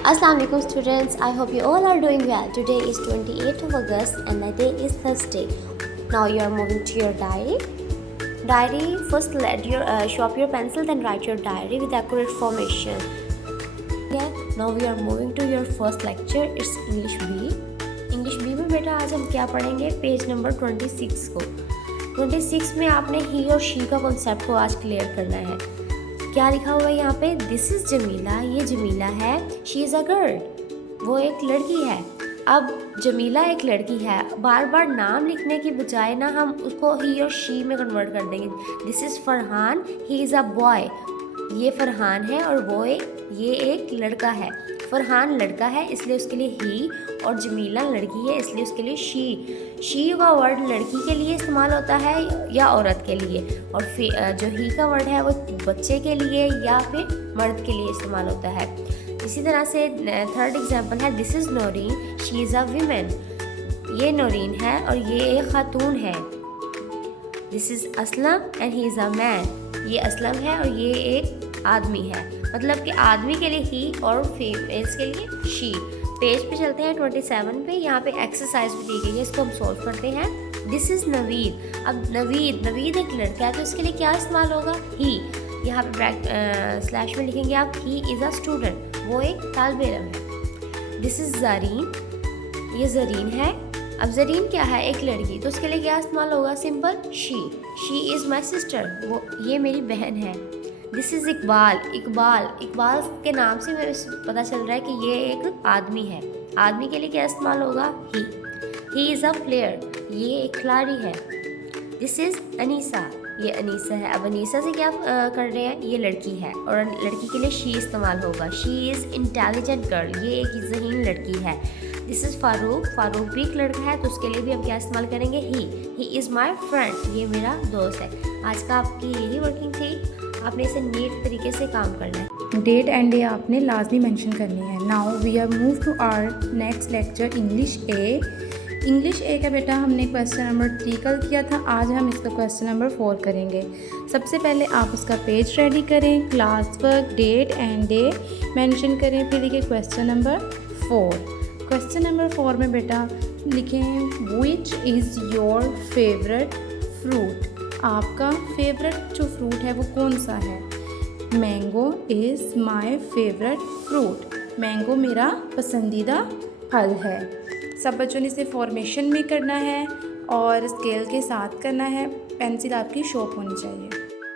Assalamu alaikum students, I hope you all are doing well. Today is 28th of August and the day is Thursday. Now you are moving to your diary. First let your sharpen your pencil, then write your diary with accurate formation. Yeah, now we are moving to your first lecture. It's English B. English B में बेटा आज हम क्या पढ़ेंगे, page number 26 को। 26 में आपने ही और शी का कॉन्सेप्ट को आज क्लियर करना है। क्या लिखा हुआ है यहाँ पे, दिस इज़ जमीला, ये जमीला है, शी इज़ अ गर्ल, वो एक लड़की है। अब जमीला एक लड़की है, बार बार नाम लिखने की बजाय ना हम उसको ही और शी में कन्वर्ट कर देंगे। This is Farhan, he is a boy, ये फरहान है और बॉय ये एक लड़का है। फरहान लड़का है इसलिए उसके लिए ही, और जमीला लड़की है इसलिए उसके लिए शी। शी का वर्ड लड़की के लिए इस्तेमाल होता है या औरत के लिए, और जो ही का वर्ड है वो बच्चे के लिए या फिर मर्द के लिए इस्तेमाल होता है। इसी तरह से थर्ड एग्जांपल है, this is Naureen, she is a women, ये नौरीन है और ये एक खातून है। This is Aslam and he is a man, ये असलम है और ये एक आदमी है। मतलब कि आदमी के लिए ही और फीमेल्स के लिए शी। पेज पे चलते हैं 27 पे, यहाँ पे एक्सरसाइज भी दी गई है, इसको हम सॉल्व करते हैं। दिस इज़ नवीद, अब नवीद एक लड़का है तो इसके लिए क्या इस्तेमाल होगा, ही। यहाँ पे स्लैश में लिखेंगे आप, ही इज़ अ स्टूडेंट, वो एक तालिब इल्म है। दिस इज़ ज़रीन, ये ज़रीन है। अब ज़रीन क्या है, एक लड़की, तो उसके लिए क्या इस्तेमाल होगा, simple she is my sister, वो ये मेरी बहन है। दिस इज़ इकबाल, इकबाल के नाम से मेरे पता चल रहा है कि ये एक आदमी है। आदमी के लिए क्या इस्तेमाल होगा, ही इज़ अ प्लेयर, ये एक खिलाड़ी है। दिस इज़ अनीसा, ये अनीसा है। अब अनीसा से क्या कर रहे हैं, ये लड़की है और लड़की के लिए शी इस्तेमाल होगा। शी इज़ इंटेलिजेंट गर्ल, ये एक ज़हीन लड़की है। दिस इज़ फारूक भी एक लड़का है तो उसके लिए भी हम क्या इस्तेमाल करेंगे, ही इज़ माई फ्रेंड, ये मेरा दोस्त है। आज का आपकी यही वर्किंग थी, आपने इसे नीट तरीके से काम करना है। डेट एंड डे आपने लाजमी मेंशन करनी है। Now we are move to our next lecture English A. English A का बेटा हमने क्वेश्चन नंबर 3 कल किया था, आज हम इसका क्वेश्चन नंबर 4 करेंगे। सबसे पहले आप उसका पेज रेडी करें, class work, date and day mention करें, फिर लिखिए क्वेश्चन नंबर 4। क्वेश्चन नंबर 4 में बेटा लिखें, which is your favourite fruit, आपका फेवरेट जो फ्रूट है वो कौन सा है। Mango is my favourite fruit, mango मेरा पसंदीदा फल है। सब बच्चों ने इसे फॉर्मेशन में करना है और स्केल के साथ करना है, पेंसिल आपकी शॉर्प होनी चाहिए।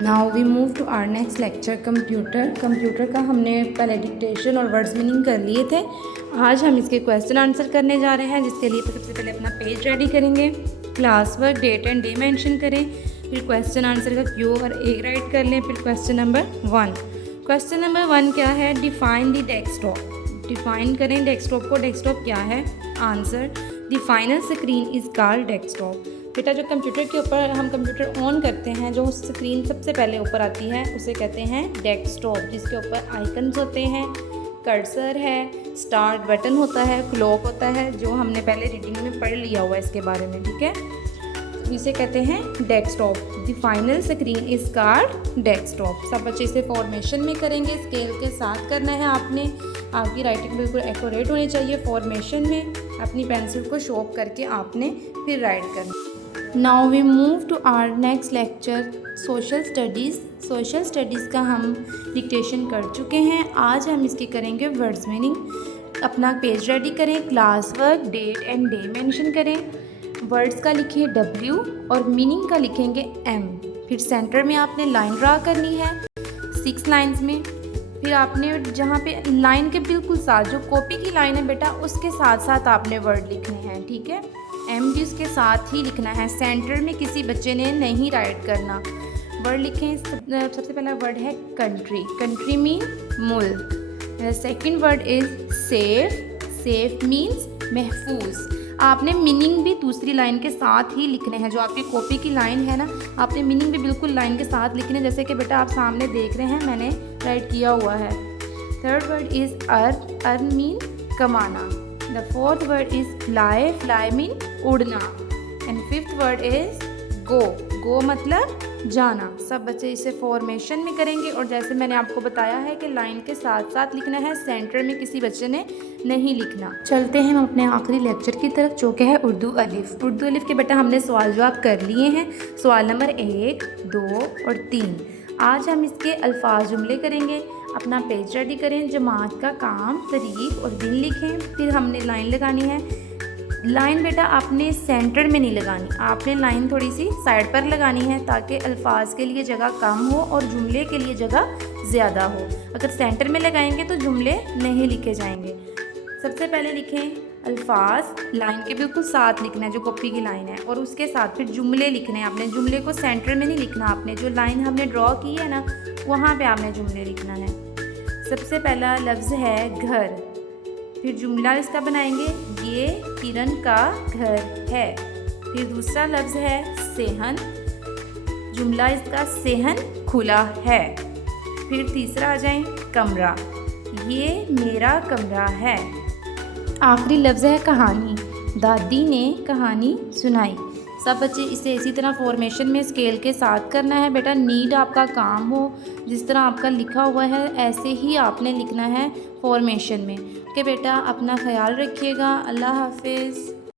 Now we move to our next lecture computer का हमने पहले डिक्टेशन और वर्ड्स मीनिंग कर लिए थे, आज हम इसके क्वेश्चन आंसर करने जा रहे हैं, जिसके लिए सबसे पहले अपना पेज रेडी करेंगे, class work, date and day mention करें, फिर क्वेश्चन आंसर का क्यू और ए राइट कर लें, फिर क्वेश्चन नंबर 1। क्वेश्चन नंबर 1 क्या है, डिफाइन द डेस्कटॉप, डिफाइन करें डेस्कटॉप को। डेस्कटॉप क्या है, answer, the final screen is called desktop. बेटा जो कंप्यूटर के ऊपर हम कंप्यूटर ऑन करते हैं, जो स्क्रीन सबसे पहले ऊपर आती है उसे कहते हैं डेस्कटॉप, जिसके ऊपर आइकन्स होते हैं, कर्सर है, स्टार्ट बटन होता है, क्लॉक होता है, जो हमने पहले रीडिंग में पढ़ लिया हुआ है इसके बारे में, ठीक है। इसे कहते हैं desktop, the final screen is called desktop. सब बच्चे इसे फॉर्मेशन में करेंगे, स्केल के साथ करना है आपने, आपकी राइटिंग बिल्कुल एक्यूरेट होनी चाहिए। फॉर्मेशन में अपनी पेंसिल को शॉर्प करके आपने फिर राइट करना। Now we move to our next lecture social studies. Social studies का हम डिक्टेशन कर चुके हैं, आज हम इसकी करेंगे वर्ड्स मीनिंग। अपना पेज रेडी करें, class work, date and day mention करें, वर्ड्स का लिखिए W और मीनिंग का लिखेंगे M। फिर सेंटर में आपने लाइन ड्रा करनी है 6 लाइंस में। फिर आपने जहाँ पे लाइन के बिल्कुल साथ, जो कॉपी की लाइन है बेटा, उसके साथ साथ आपने वर्ड लिखने हैं, ठीक है। M भी उसके साथ ही लिखना है, सेंटर में किसी बच्चे ने नहीं राइट करना। वर्ड लिखें, सबसे पहला वर्ड है कंट्री, कंट्री मीन मुल्क। Second word is safe, safe means महफूज। आपने मीनिंग भी दूसरी लाइन के साथ ही लिखने हैं, जो आपकी कॉपी की लाइन है ना, आपने मीनिंग भी बिल्कुल लाइन के साथ लिखने, जैसे कि बेटा आप सामने देख रहे हैं मैंने राइट किया हुआ है। Third word is earn mean कमाना। The fourth word is fly, fly mean उड़ना। And fifth word is go, go मतलब जाना। सब बच्चे इसे फॉर्मेशन में करेंगे और जैसे मैंने आपको बताया है कि लाइन के साथ साथ लिखना है, सेंटर में किसी बच्चे ने नहीं लिखना। चलते हैं हम अपने आखिरी लेक्चर की तरफ जो कि है उर्दू अलिफ। उर्दू अलिफ के बेटा हमने सवाल जवाब कर लिए हैं, सवाल नंबर 1, 2 और 3। आज हम इसके अल्फाज जुमले करेंगे। अपना पेज रेडी करें, जमात का काम, तारीख और दिन लिखें। फिर हमने लाइन लगानी है। लाइन बेटा आपने सेंटर में नहीं लगानी, आपने लाइन थोड़ी सी साइड पर लगानी है ताकि अल्फाज के लिए जगह कम हो और जुमले के लिए जगह ज़्यादा हो। अगर सेंटर में लगाएंगे तो जुमले नहीं लिखे जाएंगे। सबसे पहले लिखें अल्फाज, लाइन के बिल्कुल साथ लिखना है जो कॉपी की लाइन है, और उसके साथ फिर जुमले लिखने हैं। आपने जुमले को सेंटर में नहीं लिखना, आपने जो लाइन हमने ड्रॉ की है ना वहाँ पे आपने जुमले लिखना है। सबसे पहला लफ्ज़ है घर, फिर जुमला इसका बनाएंगे ये किरण का घर है। फिर दूसरा लफ्ज़ है सेहन, जुमला इसका सेहन खुला है। फिर तीसरा आ जाए कमरा, ये मेरा कमरा है। आखिरी लफ्ज़ है कहानी, दादी ने कहानी सुनाई। सब बच्चे इसे इसी तरह फॉर्मेशन में स्केल के साथ करना है बेटा। नीड आपका काम हो, जिस तरह आपका लिखा हुआ है ऐसे ही आपने लिखना है फॉर्मेशन में। ओके बेटा, अपना ख्याल रखिएगा। अल्लाह हाफिज़।